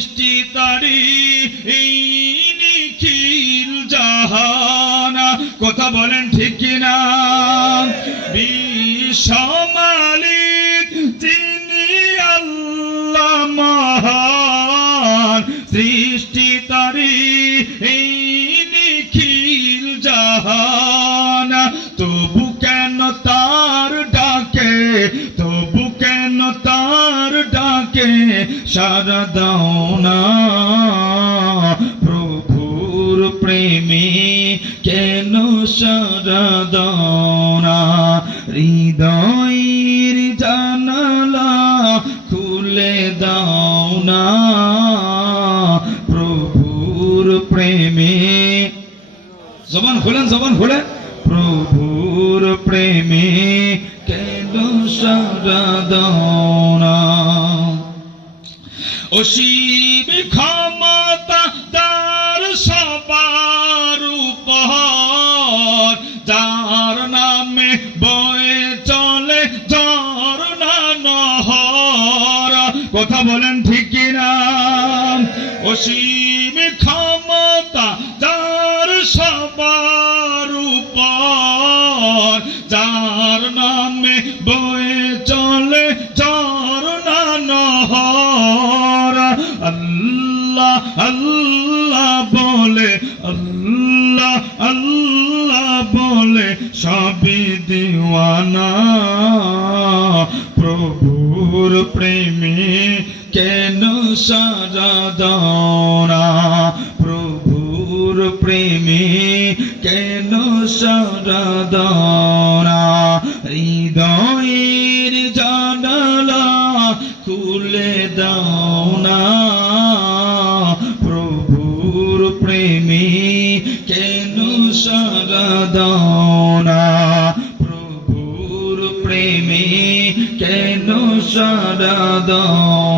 সৃষ্টি তারি নিখিল জাহান। কথা বলেন ঠিক কিনা? বিশ্বমালিক যিনি আল্লাহ মহান। সৃষ্টি তারি নিখিল জাহান। তবু কেন ডাকে সারা দাও না। প্রভুর প্রেমে কেন সারা দাও না? হৃদয়ের জানালা খুলে দাও না। প্রভুর প্রেমে জবান খোলেন জবান খোলেন। প্রভুর প্রেমে কেন সারা দাও অসীম ক্ষমতা তার সবার উপর, যার নামে বয়ে চলে ঝর্ণা নহর। কথা বলেন ঠিক কিনা? অসীম ক্ষমতা যার সবার উপর, যার নামে বয়ে চলে ঝর্ণা নহর। আল্লাহ আল্লাহ বলে, আল্লাহ আল্লাহ বলে, সবই দিওয়ানা। প্রভুর প্রেমে কেন সারা দাওনা? প্রভুর প্রেমে কেন সারা দাওনা? হৃদয়ের জানালা খুলে দাও না প্রেমে কেন সারা দাও না প্রভুর প্রেমে কেন সারা দাও